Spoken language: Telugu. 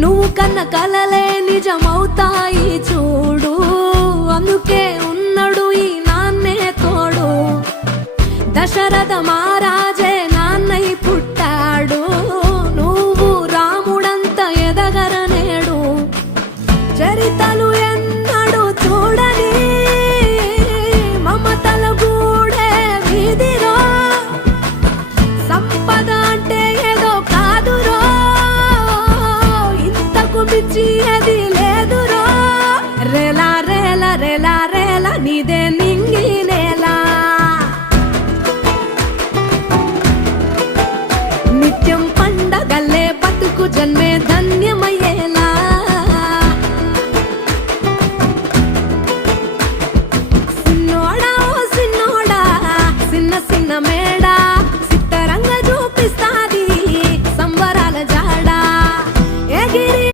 నువ్వు కన్న కలలే నిజమవుతాయి చూడు, అందుకే ఉన్నాడు ఈ నాన్నే తోడు. దశరథ మహారాజే నాన్నై పుట్టాడు, నువ్వు రాముడంత ఎదగరనేడు. చరితలు ఎన్నడు చూడని మమతల గూడే వీధిరో, సంపద అంటే ఏదో కాదురో, ఇంతకు మించి